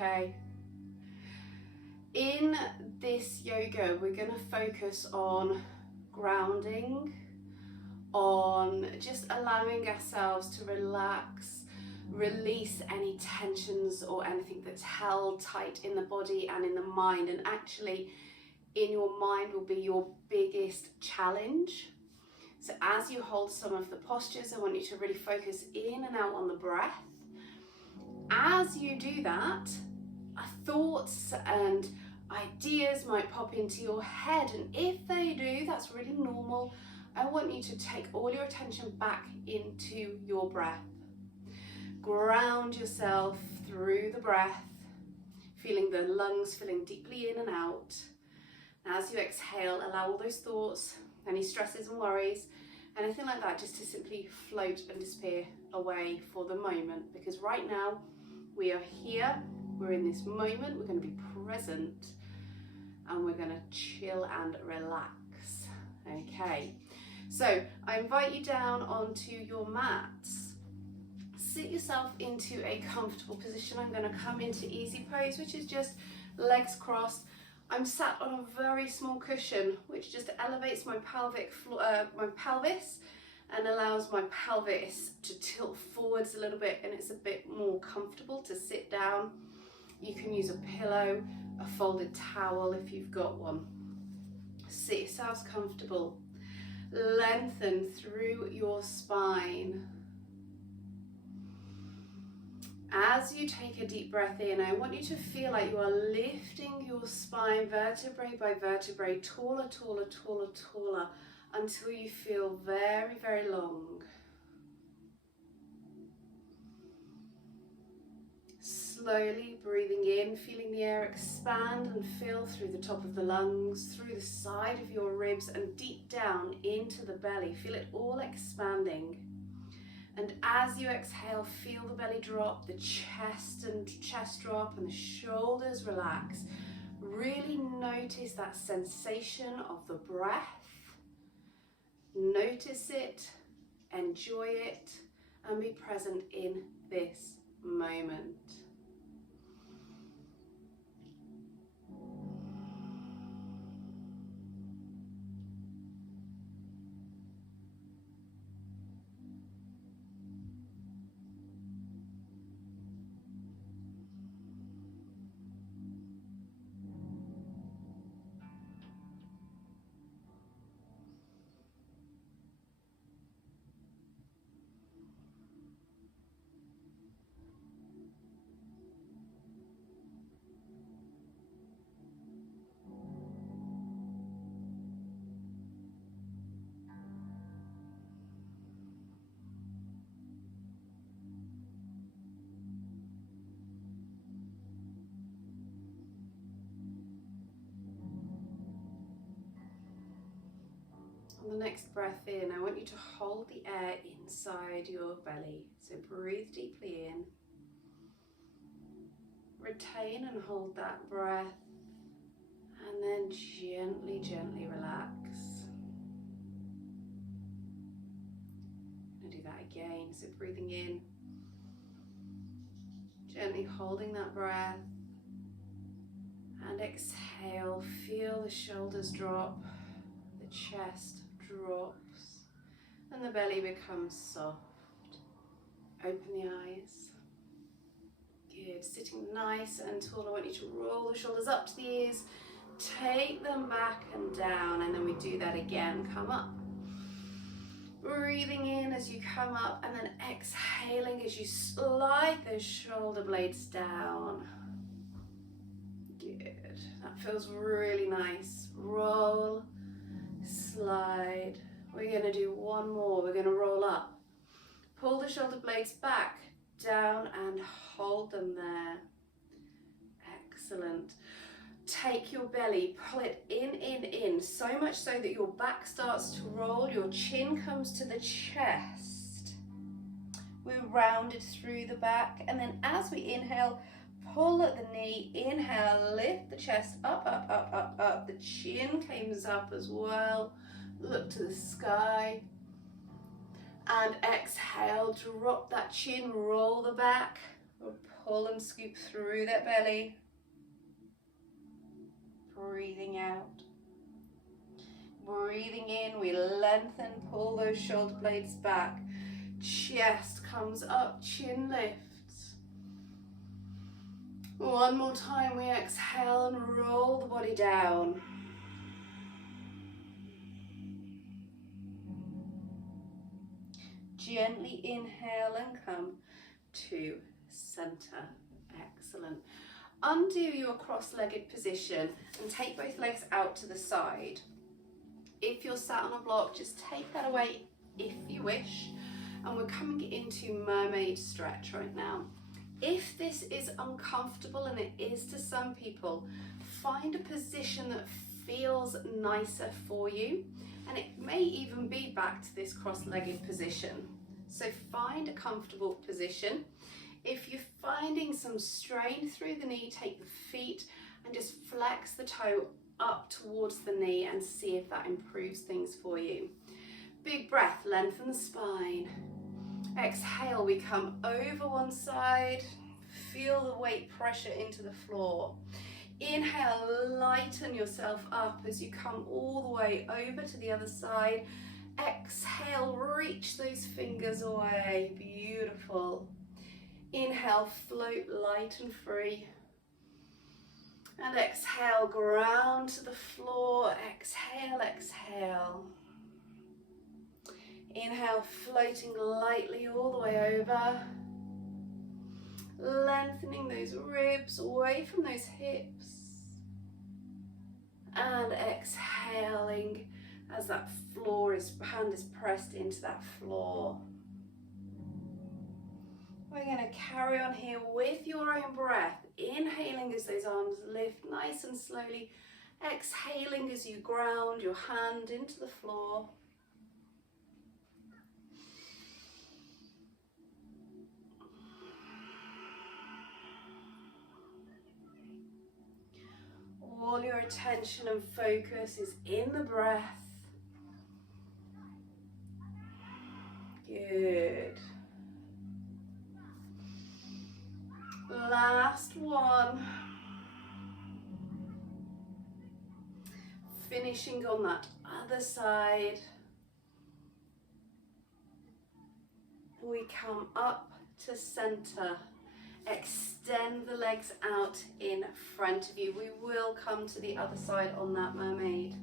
Okay. In this yoga, we're going to focus on grounding, on just allowing ourselves to relax, release any tensions or anything that's held tight in the body and in the mind. And actually, in your mind will be your biggest challenge. So as you hold some of the postures, I want you to really focus in and out on the breath. As you do that, thoughts and ideas might pop into your head, and if they do, that's really normal. I want you to take all your attention back into your breath. Ground yourself through the breath, feeling the lungs filling deeply in and out. As you exhale, allow all those thoughts, any stresses and worries, anything like that, just to simply float and disappear away for the moment. Because right now, we are here, we're in this moment, we're going to be present, and we're going to chill and relax. Okay, so I invite you down onto your mats. Sit yourself into a comfortable position. I'm going to come into easy pose, which is just legs crossed. I'm sat on a very small cushion, which just elevates my pelvis and allows my pelvis to tilt forwards a little bit, and it's a bit more comfortable to sit down. You can use a pillow, a folded towel if you've got one. Sit yourselves comfortable. Lengthen through your spine. As you take a deep breath in, I want you to feel like you are lifting your spine vertebrae by vertebrae, taller, taller, taller, taller, until you feel very, very long. Slowly breathing in, feeling the air expand and fill through the top of the lungs, through the side of your ribs and deep down into the belly. Feel it all expanding. And as you exhale, feel the belly drop, the chest drop, and the shoulders relax. Really notice that sensation of the breath. Notice it, enjoy it, and be present in this moment. On the next breath in, I want you to hold the air inside your belly. So breathe deeply in. Retain and hold that breath. And then gently, gently relax. I'm going to do that again. So breathing in. Gently holding that breath. And exhale. Feel the shoulders drop. The chest drops and the belly becomes soft. Open the eyes. Good. Sitting nice and tall, I want you to roll the shoulders up to the ears, take them back and down, and then we do that again. Come up. Breathing in as you come up, and then exhaling as you slide those shoulder blades down. Good. That feels really nice. Roll. Slide. We're going to do one more. We're going to roll up. Pull the shoulder blades back, down, and hold them there. Excellent. Take your belly, pull it in, so much so that your back starts to roll, your chin comes to the chest. We're rounded through the back, and then as we inhale, pull at the knee, inhale, lift the chest up, up, up, up, up. The chin comes up as well. Look to the sky. And exhale, drop that chin, roll the back. pull and scoop through that belly. Breathing out. Breathing in, we lengthen, pull those shoulder blades back. Chest comes up, chin lifts. One more time, we exhale and roll the body down. Gently inhale and come to center. Excellent. Undo your cross-legged position and take both legs out to the side. If you're sat on a block, just take that away if you wish. And we're coming into mermaid stretch right now. If this is uncomfortable, and it is to some people, find a position that feels nicer for you. And it may even be back to this cross-legged position. So find a comfortable position. If you're finding some strain through the knee, take the feet and just flex the toe up towards the knee and see if that improves things for you. Big breath, lengthen the spine. Exhale, we come over one side, feel the weight pressure into the floor. Inhale, lighten yourself up as you come all the way over to the other side. Exhale, reach those fingers away, beautiful. Inhale, float light and free. And exhale, ground to the floor. Exhale, exhale. Inhale, floating lightly all the way over. Lengthening those ribs away from those hips. And exhaling as that hand is pressed into that floor. We're going to carry on here with your own breath. Inhaling as those arms lift nice and slowly. Exhaling as you ground your hand into the floor. All your attention and focus is in the breath. Good. Last one. Finishing on that other side. We come up to center. Extend the legs out in front of you. We will come to the other side on that mermaid.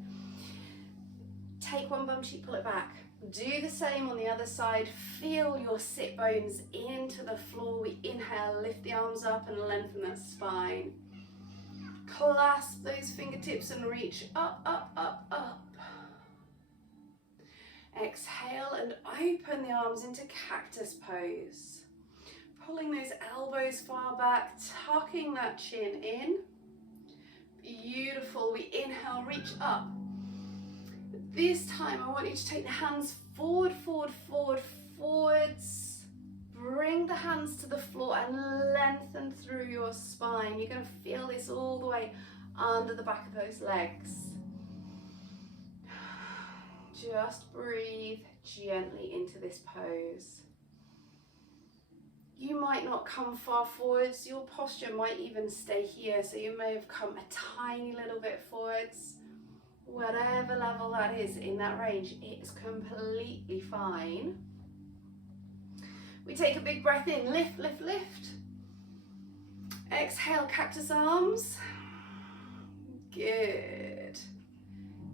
Take one bum cheek, pull it back. Do the same on the other side. Feel your sit bones into the floor. We inhale, lift the arms up and lengthen that spine. Clasp those fingertips and reach up, up, up, up. Exhale and open the arms into cactus pose. Pulling those elbows far back, tucking that chin in. Beautiful. We inhale, reach up. This time I want you to take the hands forward, forward, forward, forwards. Bring the hands to the floor and lengthen through your spine. You're going to feel this all the way under the back of those legs. Just breathe gently into this pose. You might not come far forwards. Your posture might even stay here. So you may have come a tiny little bit forwards. Whatever level that is in that range, it's completely fine. We take a big breath in, lift, lift, lift. Exhale, cactus arms. Good.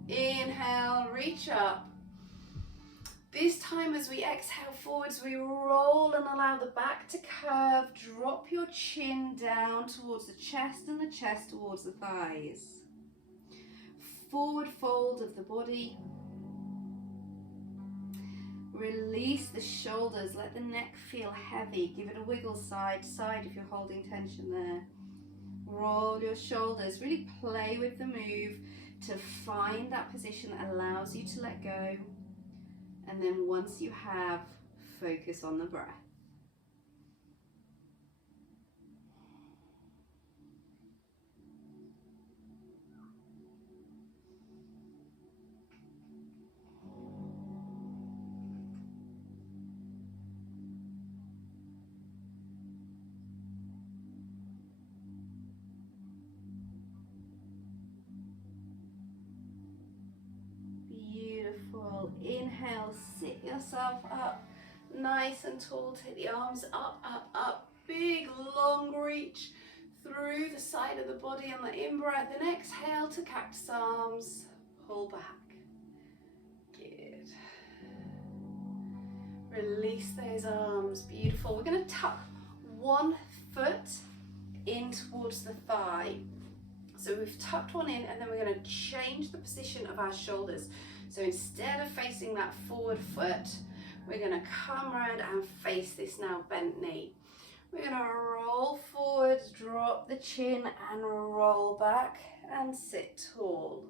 Inhale, reach up. This time as we exhale forwards, we roll and allow the back to curve. Drop your chin down towards the chest and the chest towards the thighs. Forward fold of the body. Release the shoulders, let the neck feel heavy. Give it a wiggle side to side if you're holding tension there. Roll your shoulders, really play with the move to find that position that allows you to let go. And then once you have, focus on the breath. Inhale, sit yourself up nice and tall. Take the arms up, up, up. Big long reach through the side of the body on the in-breath, and exhale to cactus arms. Pull back. Good. Release those arms. Beautiful. We're going to tuck one foot in towards the thigh. So we've tucked one in, and then we're going to change the position of our shoulders. So instead of facing that forward foot, we're going to come around and face this now bent knee. We're going to roll forward, drop the chin and roll back and sit tall.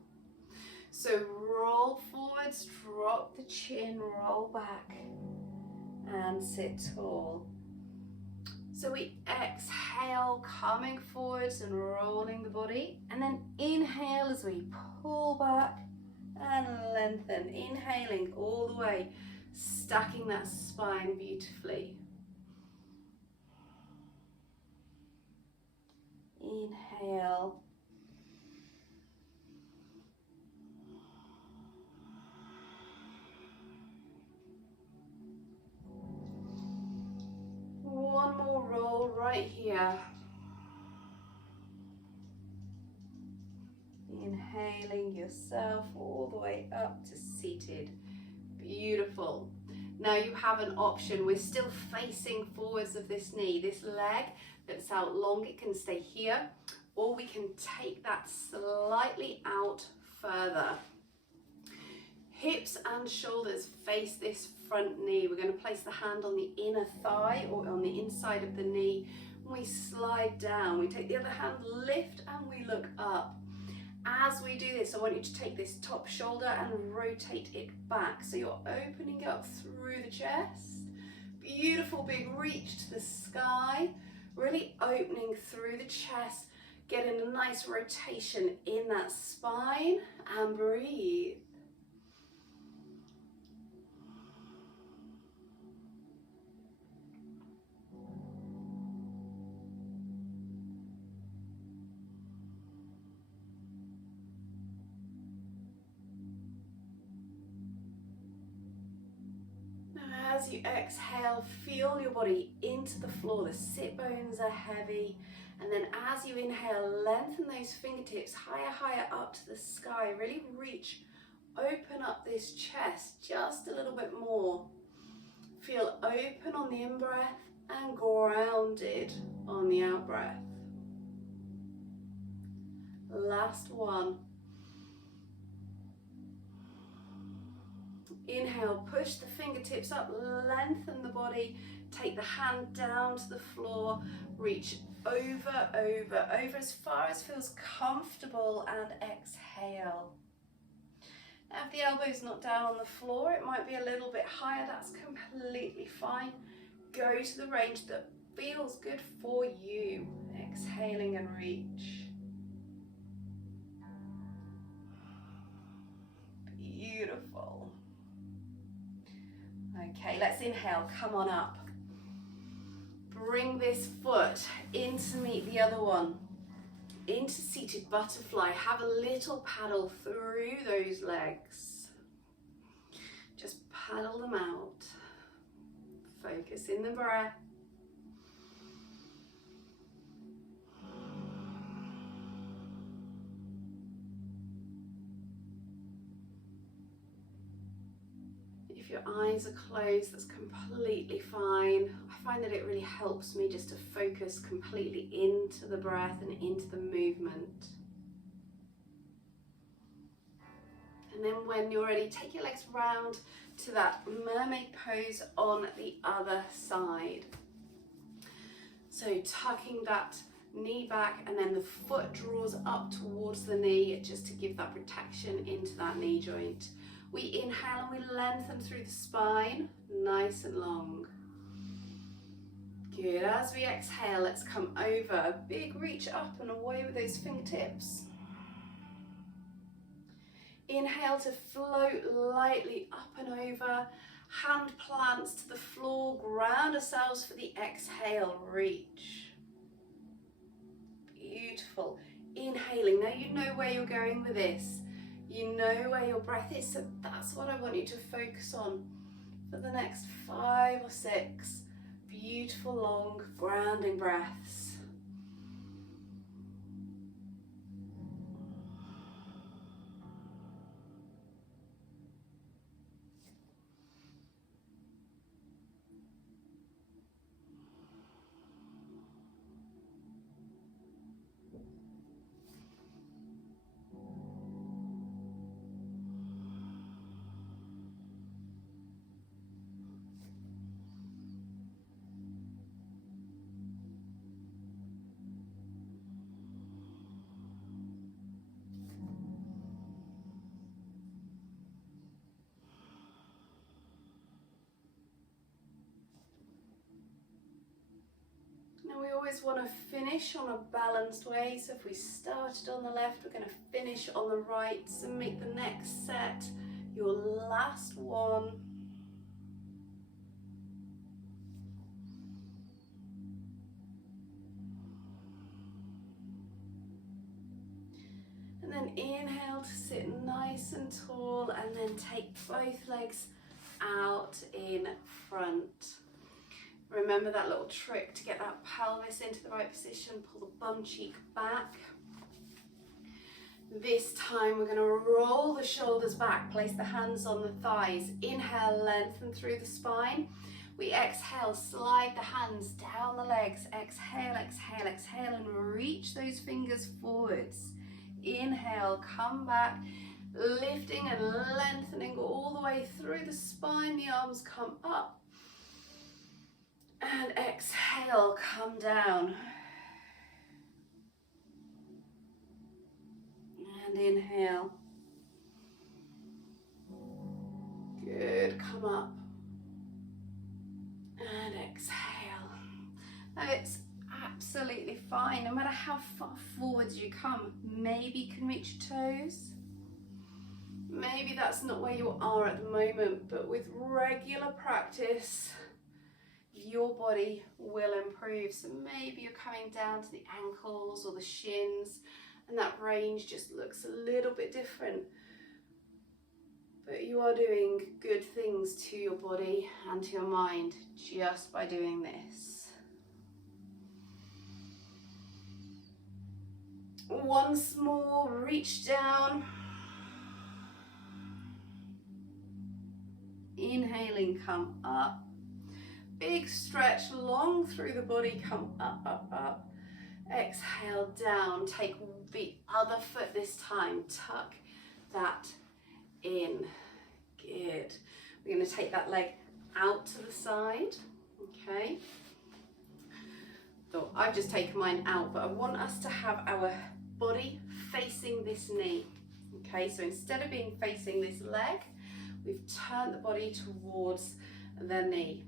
So roll forwards, drop the chin, roll back and sit tall. So we exhale, coming forwards and rolling the body, and then inhale as we pull back and lengthen. Inhaling all the way, stacking that spine beautifully. Inhale. One more roll right here. Inhaling yourself all the way up to seated. Beautiful. Now you have an option. We're still facing forwards of this knee. This leg that's out long, it can stay here, or we can take that slightly out further. Hips and shoulders face this front knee. We're going to place the hand on the inner thigh or on the inside of the knee. We slide down. We take the other hand, lift, and we look up. As we do this, I want you to take this top shoulder and rotate it back. So you're opening up through the chest. Beautiful big reach to the sky. Really opening through the chest, getting a nice rotation in that spine, and breathe. As you exhale, feel your body into the floor. The sit bones are heavy. And then as you inhale, lengthen those fingertips higher, higher up to the sky. Really reach, open up this chest just a little bit more. Feel open on the in-breath and grounded on the out-breath. Last one. Inhale, push the fingertips up, lengthen the body, take the hand down to the floor, reach over, over, over as far as feels comfortable, and exhale. Now if the elbow's not down on the floor, it might be a little bit higher, that's completely fine. Go to the range that feels good for you. Exhaling and reach. Beautiful. Okay, let's inhale, come on up. Bring this foot in to meet the other one. Into seated butterfly. Have a little paddle through those legs. Just paddle them out. Focus in the breath. If your eyes are closed, that's completely fine. I find that it really helps me just to focus completely into the breath and into the movement. And then when you're ready, take your legs round to that mermaid pose on the other side. So tucking that knee back, and then the foot draws up towards the knee just to give that protection into that knee joint. We inhale and we lengthen through the spine, nice and long. Good. As we exhale, let's come over. A big reach up and away with those fingertips. Inhale to float lightly up and over. Hand plants to the floor. Ground ourselves for the exhale. Reach. Beautiful. Inhaling. Now you know where you're going with this. You know where your breath is, so that's what I want you to focus on for the next 5 or 6 beautiful long grounding breaths. Now we always want to finish on a balanced way, so if we started on the left, we're going to finish on the right, so make the next set your last one. And then inhale to sit nice and tall, and then take both legs out in front. Remember that little trick to get that pelvis into the right position, pull the bum cheek back. This time we're going to roll the shoulders back, place the hands on the thighs. Inhale, lengthen through the spine. We exhale, slide the hands down the legs. Exhale, exhale, exhale, and reach those fingers forwards. Inhale, come back, lifting and lengthening all the way through the spine. The arms come up. And exhale, come down. And inhale. Good, come up. And exhale. Now it's absolutely fine, no matter how far forwards you come. Maybe you can reach your toes. Maybe that's not where you are at the moment, but with regular practice, your body will improve. So maybe you're coming down to the ankles or the shins, and that range just looks a little bit different. But you are doing good things to your body and to your mind just by doing this. Once more, reach down. Inhaling, come up. Big stretch, long through the body, come up, up, up. Exhale, down. Take the other foot this time. Tuck that in. Good. We're going to take that leg out to the side. Okay. So I've just taken mine out, but I want us to have our body facing this knee. Okay, so instead of being facing this leg, we've turned the body towards the knee.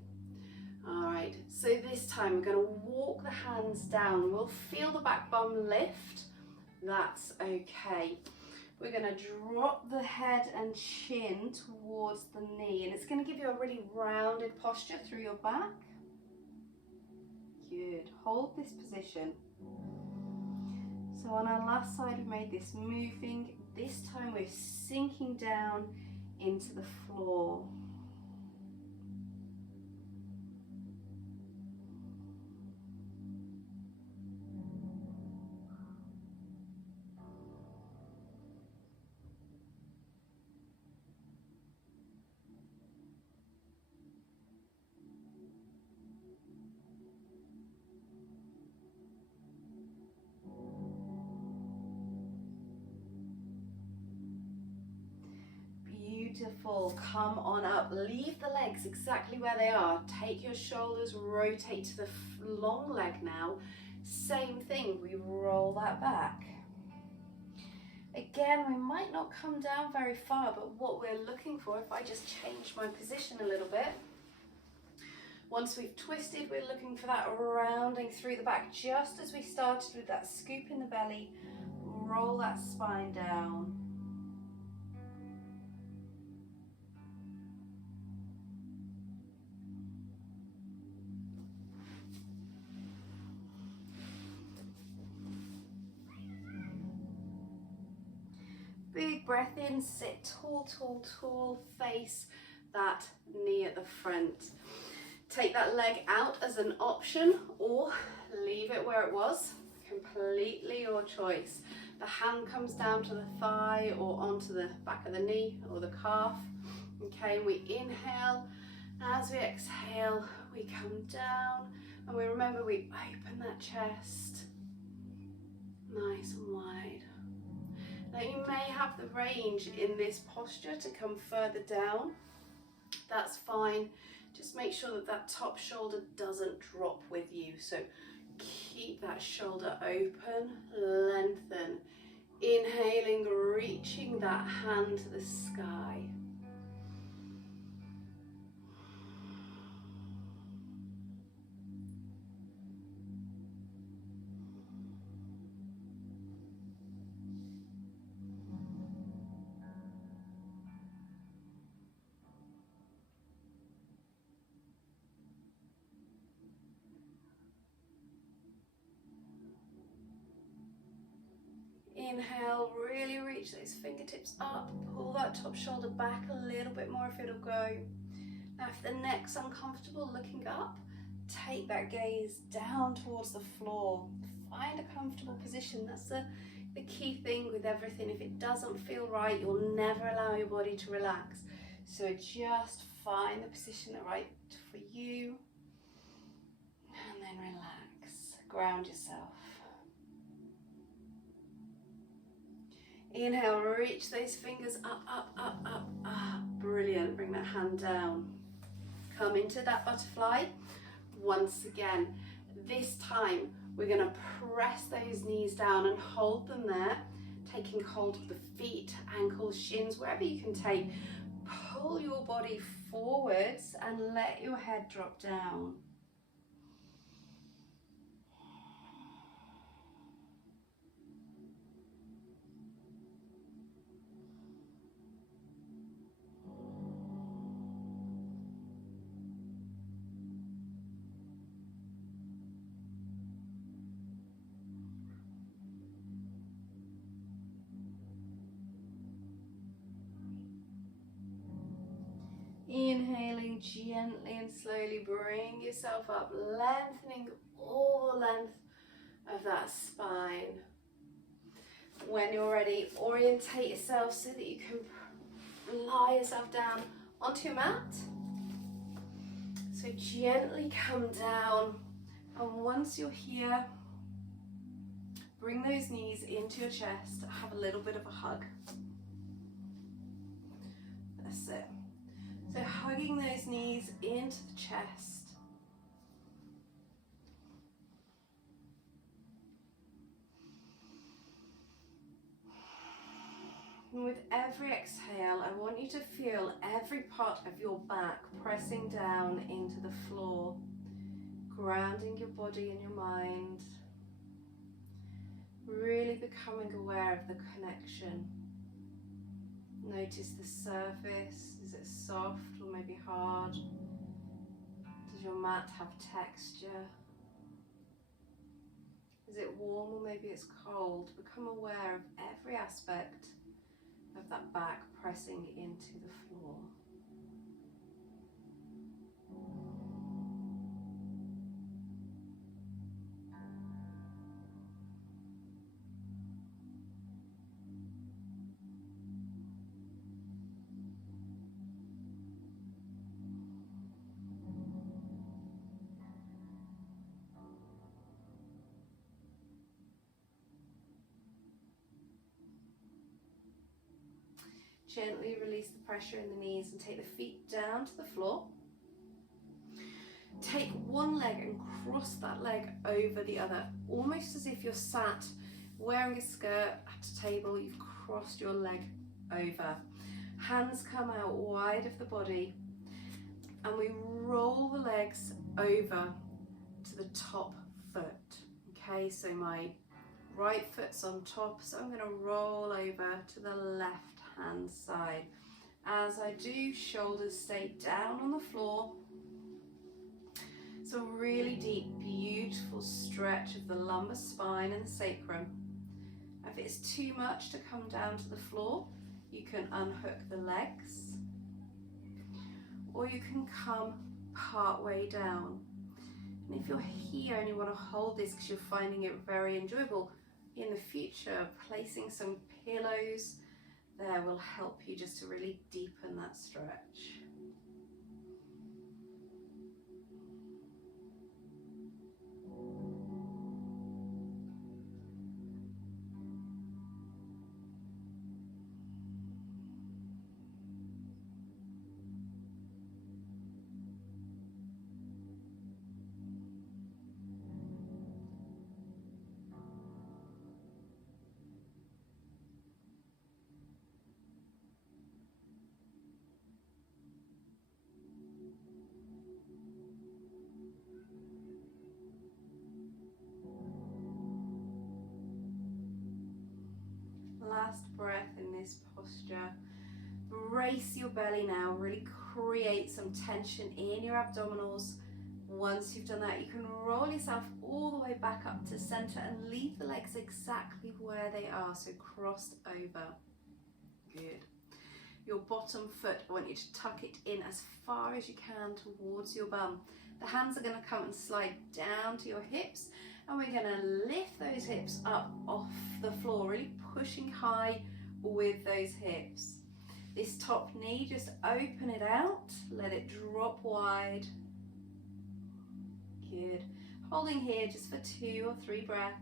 All right, so this time we're going to walk the hands down. We'll feel the back bum lift. That's okay. We're going to drop the head and chin towards the knee, and it's going to give you a really rounded posture through your back. Good. Hold this position. So on our last side, we made this moving. This time we're sinking down into the floor. Beautiful. Come on up. Leave the legs exactly where they are. Take your shoulders, rotate to the long leg now. Same thing, we roll that back. Again, we might not come down very far, but what we're looking for, if I just change my position a little bit, once we've twisted, we're looking for that rounding through the back, just as we started with that scoop in the belly. Roll that spine down. Big breath in, sit tall, tall, tall, face that knee at the front. Take that leg out as an option or leave it where it was, completely your choice. The hand comes down to the thigh or onto the back of the knee or the calf. Okay, we inhale. As we exhale, we come down and we remember we open that chest nice and wide. Now you may have the range in this posture to come further down. That's fine. Just make sure that that top shoulder doesn't drop with you. So keep that shoulder open, lengthen. Inhaling, reaching that hand to the sky. Inhale, really reach those fingertips up, pull that top shoulder back a little bit more if it'll go. Now if the neck's uncomfortable looking up, take that gaze down towards the floor. Find a comfortable position. That's the key thing with everything. If it doesn't feel right, you'll never allow your body to relax. So just find the position that's right for you and then relax. Ground yourself. Inhale, reach those fingers up, up, up, up, up. Brilliant. Bring that hand down. Come into that butterfly. Once again, this time we're going to press those knees down and hold them there, taking hold of the feet, ankles, shins, wherever you can take. Pull your body forwards and let your head drop down. Inhaling gently and slowly, bring yourself up, lengthening all the length of that spine. When you're ready, orientate yourself so that you can lie yourself down onto your mat. So gently come down, and once you're here, bring those knees into your chest, have a little bit of a hug. That's it. So hugging those knees into the chest. And with every exhale, I want you to feel every part of your back pressing down into the floor, grounding your body and your mind, really becoming aware of the connection. Notice the surface. Is it soft or maybe hard? Does your mat have texture? Is it warm or maybe it's cold? Become aware of every aspect of that back pressing into the floor. Gently release the pressure in the knees and take the feet down to the floor. Take one leg and cross that leg over the other, almost as if you're sat wearing a skirt at a table. You've crossed your leg over. Hands come out wide of the body, and we roll the legs over to the top foot. Okay, so my right foot's on top, so I'm going to roll over to the left hand side. As I do, shoulders stay down on the floor. So really deep, beautiful stretch of the lumbar spine and the sacrum. I've it's too much to come down to the floor, you can unhook the legs, or you can come part way down. And if you're here and you want to hold this because you're finding it very enjoyable, in the future, placing some pillows there will help you just to really deepen that stretch. Last breath in this posture. Brace your belly now, really create some tension in your abdominals. Once you've done that, you can roll yourself all the way back up to center and leave the legs exactly where they are, so crossed over. Good. Your bottom foot, I want you to tuck it in as far as you can towards your bum. The hands are going to come and slide down to your hips, and we're going to lift those hips up off the floor, really pushing high with those hips. This top knee, just open it out, let it drop wide. Good. Holding here just for 2 or 3 breaths.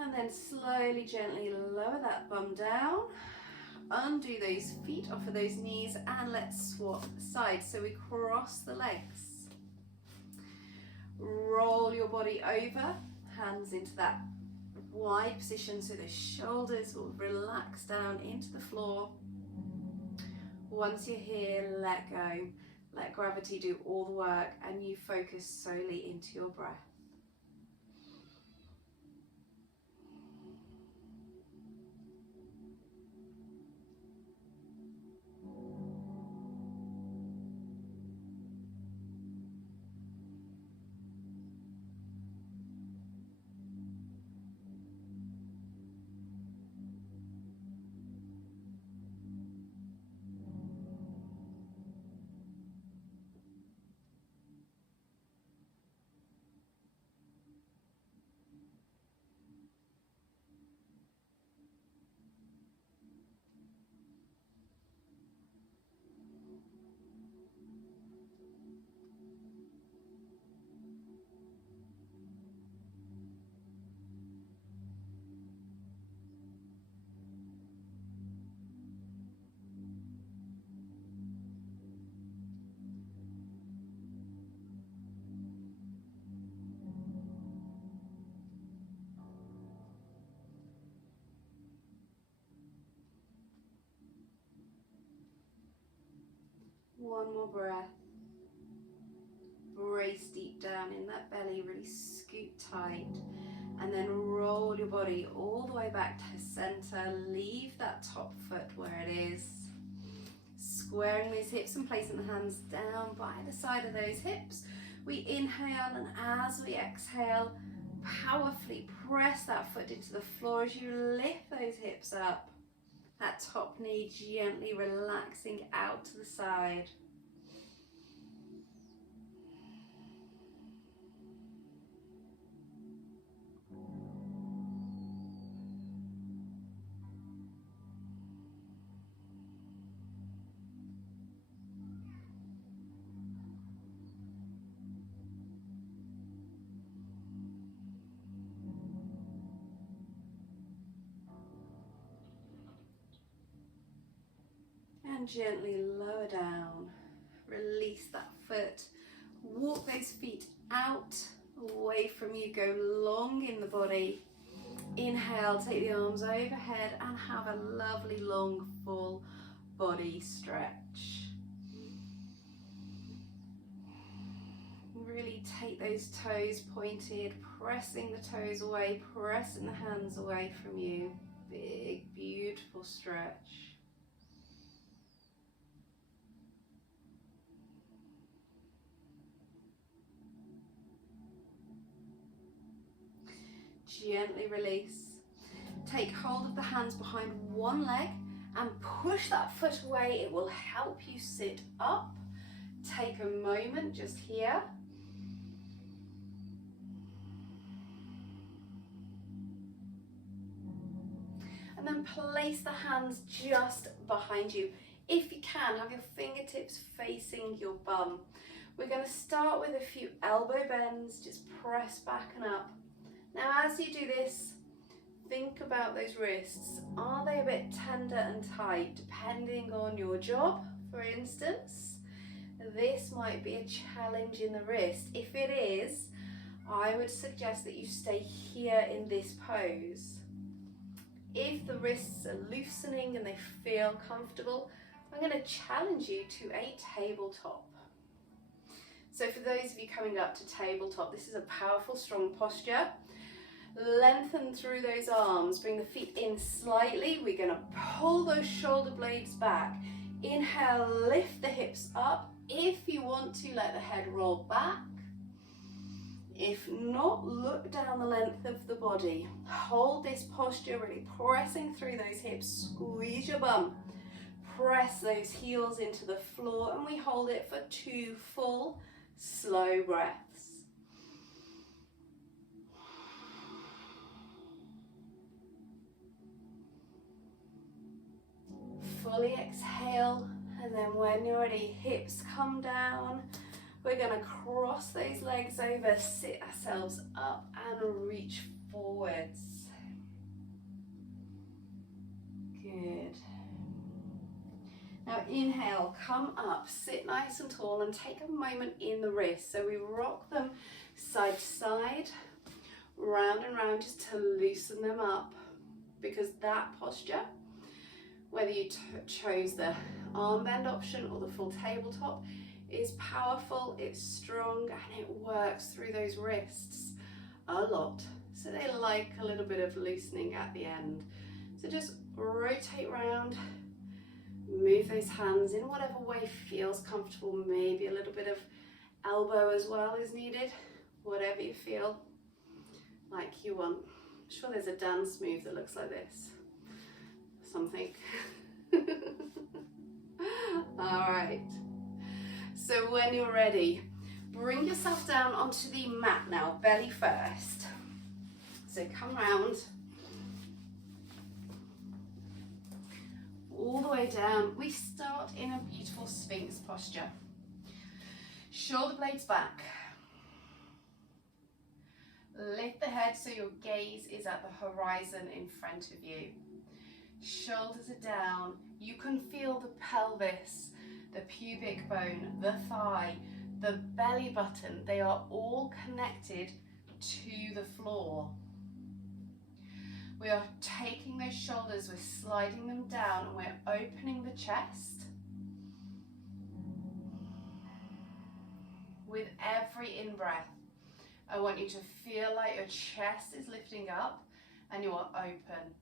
And then slowly, gently lower that bum down. Undo those feet off of those knees and let's swap sides. So we cross the legs. Roll your body over, hands into that wide position so the shoulders will relax down into the floor. Once you're here, let go. Let gravity do all the work and you focus solely into your breath. One more breath. Brace deep down in that belly, really scoot tight. And then roll your body all the way back to center. Leave that top foot where it is. Squaring those hips and placing the hands down by the side of those hips. We inhale, and as we exhale, powerfully press that foot into the floor as you lift those hips up. That top knee gently relaxing out to the side. And gently lower down, release that foot, walk those feet out, away from you, go long in the body. Inhale, take the arms overhead and have a lovely long full body stretch. Really take those toes pointed, pressing the toes away, pressing the hands away from you. Big, beautiful stretch. gently release. Take hold of the hands behind one leg and push that foot away. It will help you sit up. Take a moment just here. And then place the hands just behind you. If you can, have your fingertips facing your bum. We're going to start with a few elbow bends, just press back and up. Now as you do this, think about those wrists. Are they a bit tender and tight, depending on your job, for instance? This might be a challenge in the wrist. If it is, I would suggest that you stay here in this pose. If the wrists are loosening and they feel comfortable, I'm going to challenge you to a tabletop. So for those of you coming up to tabletop, this is a powerful, strong posture. Lengthen through those arms, bring the feet in slightly. We're going to pull those shoulder blades back. Inhale, lift the hips up. If you want to, let the head roll back. If not, look down the length of the body. Hold this posture, really pressing through those hips. Squeeze your bum. Press those heels into the floor, and we hold it for 2 full, slow breaths. Fully exhale, and then when you're ready, hips come down. We're going to cross those legs over, sit ourselves up and reach forwards. Good. Now inhale, come up, sit nice and tall and take a moment in the wrists. So we rock them side to side, round and round, just to loosen them up, because that posture, whether you chose the arm bend option or the full tabletop, is powerful, it's strong, and it works through those wrists a lot. So they like a little bit of loosening at the end. So just rotate round, move those hands in whatever way feels comfortable. Maybe a little bit of elbow as well is needed, whatever you feel like you want. I'm sure there's a dance move that looks like this. Something. All right. So when you're ready, bring yourself down onto the mat now, belly first. So come round, all the way down. We start in a beautiful Sphinx posture. Shoulder blades back. Lift the head so your gaze is at the horizon in front of you. Shoulders are down. You can feel the pelvis, the pubic bone, the thigh, the belly button. They are all connected to the floor. We are taking those shoulders, we're sliding them down, and we're opening the chest. With every in-breath, I want you to feel like your chest is lifting up and you are open.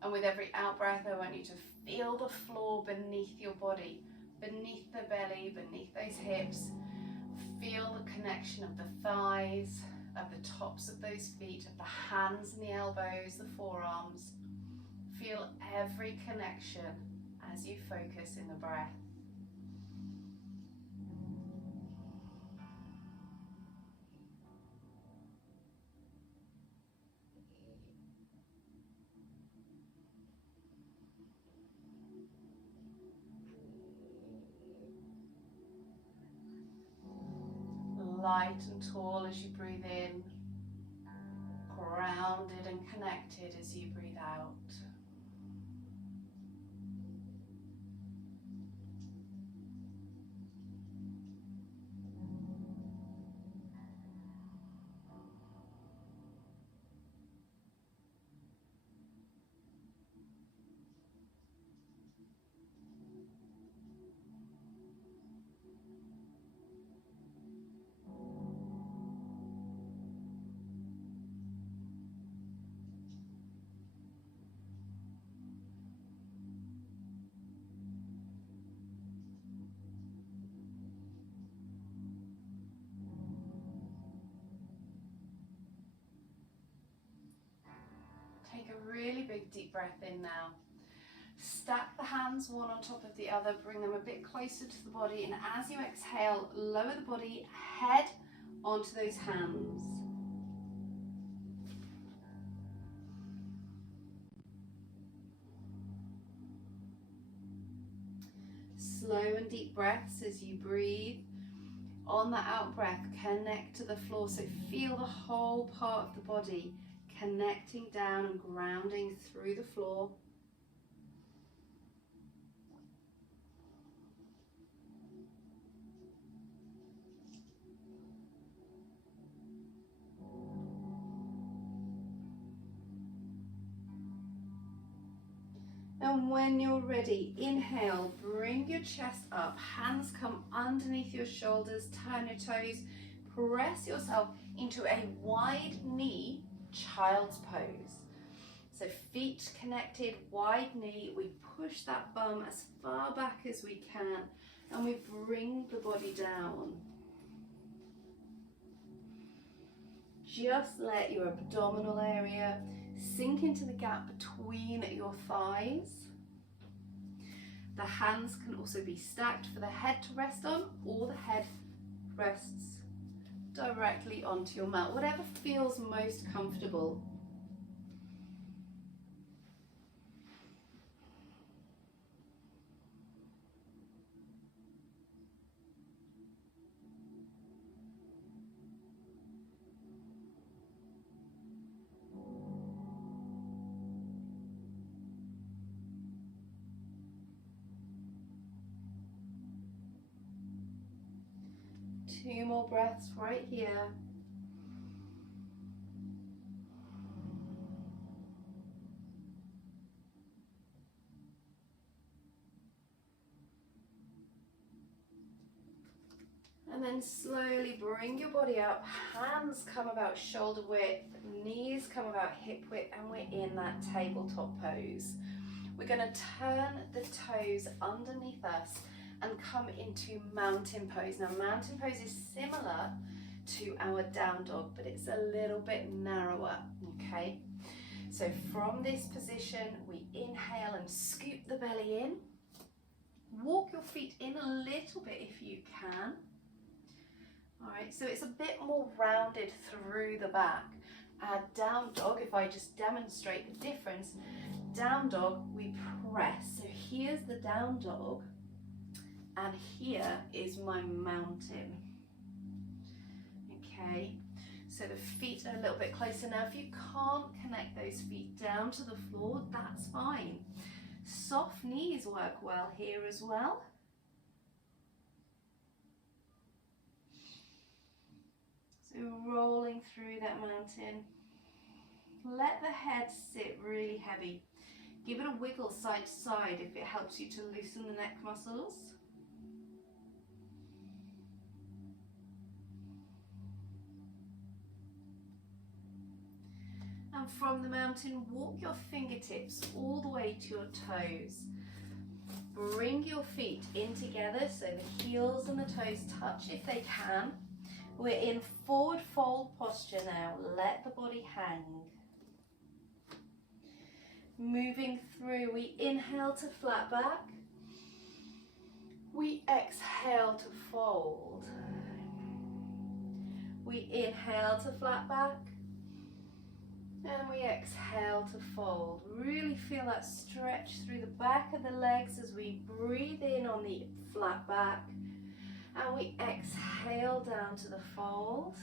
And with every out-breath, I want you to feel the floor beneath your body, beneath the belly, beneath those hips. Feel the connection of the thighs, of the tops of those feet, of the hands and the elbows, the forearms. Feel every connection as you focus in the breath. Light and tall as you breathe in, grounded and connected as you breathe out. really big deep breath in now. Stack the hands one on top of the other, bring them a bit closer to the body, and as you exhale, lower the body, head onto those hands. Slow and deep breaths as you breathe. On the out breath, connect to the floor, so feel the whole part of the body connecting down and grounding through the floor. And when you're ready, inhale, bring your chest up, hands come underneath your shoulders, turn your toes, press yourself into a wide knee, child's pose. So feet connected, wide knee, we push that bum as far back as we can, and we bring the body down. Just let your abdominal area sink into the gap between your thighs. The hands can also be stacked for the head to rest on, or the head rests directly onto your mat, whatever feels most comfortable. Two more breaths right here. And then slowly bring your body up, hands come about shoulder width, knees come about hip width, and we're in that tabletop pose. We're going to turn the toes underneath us and come into mountain pose. Now mountain pose is similar to our down dog, but it's a little bit narrower, okay? So from this position, we inhale and scoop the belly in. Walk your feet in a little bit if you can. All right, so it's a bit more rounded through the back. Our down dog, if I just demonstrate the difference, down dog, we press. So here's the down dog, and here is my mountain. Okay, so the feet are a little bit closer. Now, if you can't connect those feet down to the floor, that's fine. Soft knees work well here as well. So rolling through that mountain. Let the head sit really heavy. Give it a wiggle side to side if it helps you to loosen the neck muscles. And from the mountain, walk your fingertips all the way to your toes. Bring your feet in together so the heels and the toes touch if they can. We're in forward fold posture now. Let the body hang. Moving through, we inhale to flat back. We exhale to fold. We inhale to flat back. And we exhale to fold. Really feel that stretch through the back of the legs as we breathe in on the flat back. And we exhale down to the fold.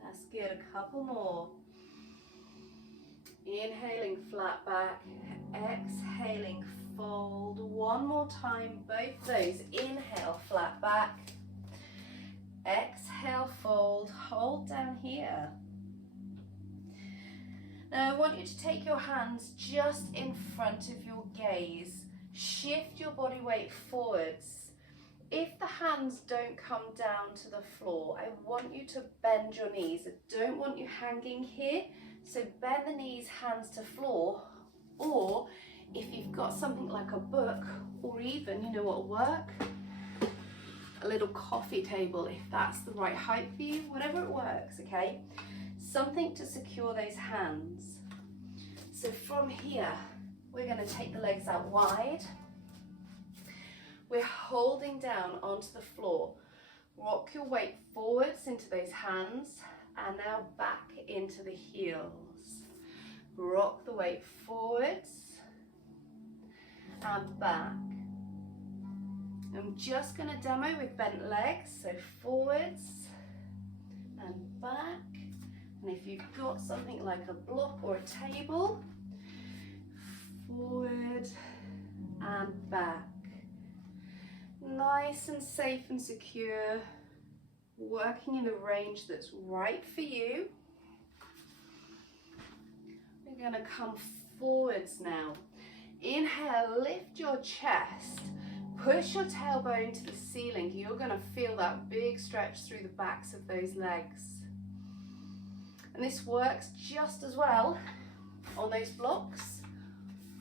That's good, a couple more. Inhaling flat back, exhaling fold. One more time, both those. Inhale, flat back. Exhale, fold, hold down here. Now I want you to take your hands just in front of your gaze. Shift your body weight forwards. If the hands don't come down to the floor, I want you to bend your knees. I don't want you hanging here, so bend the knees, hands to floor, or if you've got something like a book, or even, you know what will work? a little coffee table if that's the right height for you, whatever it works, okay? Something to secure those hands. So from here, we're going to take the legs out wide. We're holding down onto the floor. Rock your weight forwards into those hands and now back into the heels. Rock the weight forwards and back. I'm just going to demo with bent legs, so forwards and back. And if you've got something like a block or a table, forward and back. Nice and safe and secure, working in the range that's right for you. We're going to come forwards now. Inhale, lift your chest, push your tailbone to the ceiling. You're going to feel that big stretch through the backs of those legs. And this works just as well on those blocks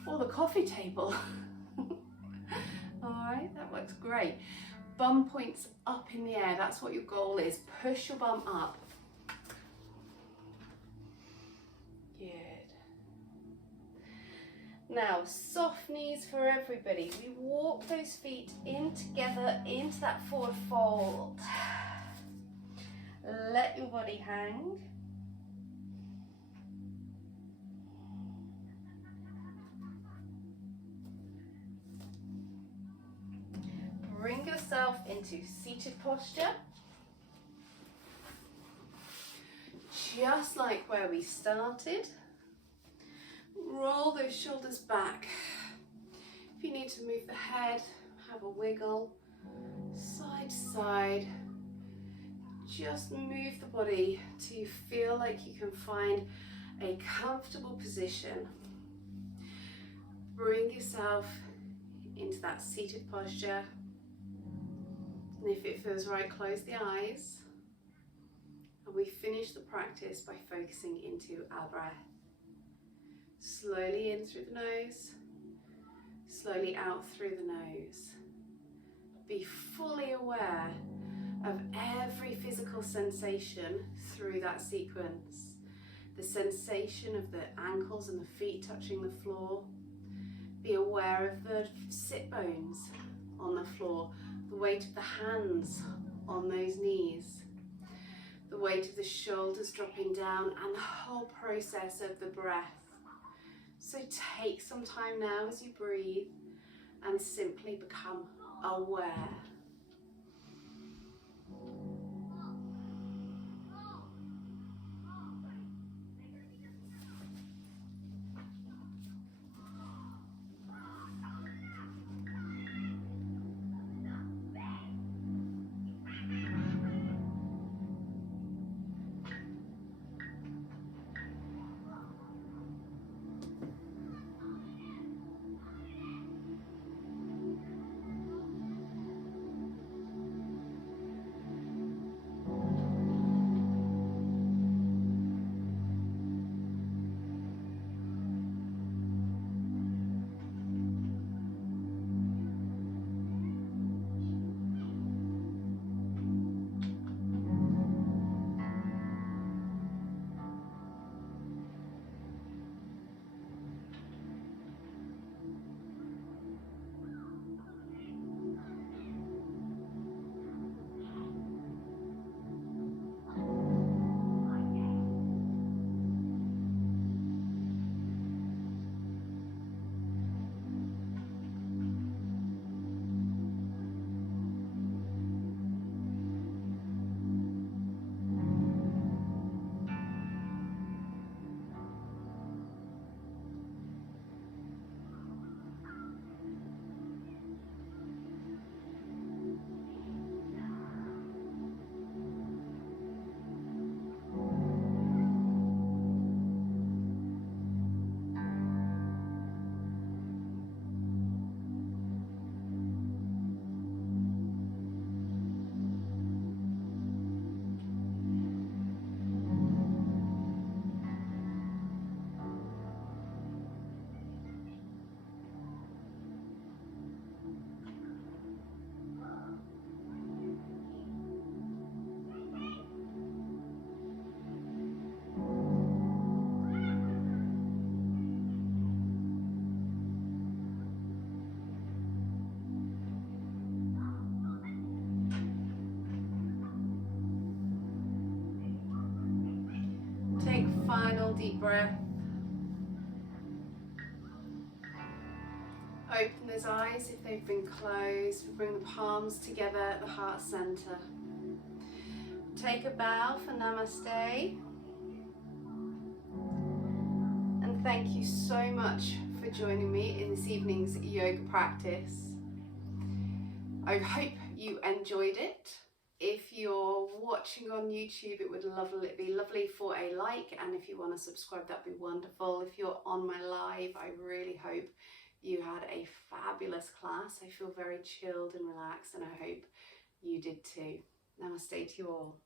or the coffee table. All right, that works great. Bum points up in the air. That's what your goal is. Push your bum up. Good. Now, soft knees for everybody. We walk those feet in together into that forward fold. Let your body hang. Bring yourself into seated posture. Just like where we started. Roll those shoulders back. If you need to move the head, have a wiggle. Side to side. Just move the body till you feel like you can find a comfortable position. Bring yourself into that seated posture. And if it feels right, close the eyes. And we finish the practice by focusing into our breath. Slowly in through the nose, slowly out through the nose. Be fully aware of every physical sensation through that sequence. The sensation of the ankles and the feet touching the floor. Be aware of the sit bones on the floor. The weight of the hands on those knees, the weight of the shoulders dropping down, and the whole process of the breath. So take some time now as you breathe and simply become aware. final deep breath. Open those eyes if they've been closed. Bring the palms together at the heart center. Take a bow for Namaste. And thank you so much for joining me in this evening's yoga practice. I hope you enjoyed it. If you're watching on YouTube, it would be lovely for a like, and if you want to subscribe, that'd be wonderful. If you're on my live, I really hope you had a fabulous class. I feel very chilled and relaxed, and I hope you did too. Namaste to you all.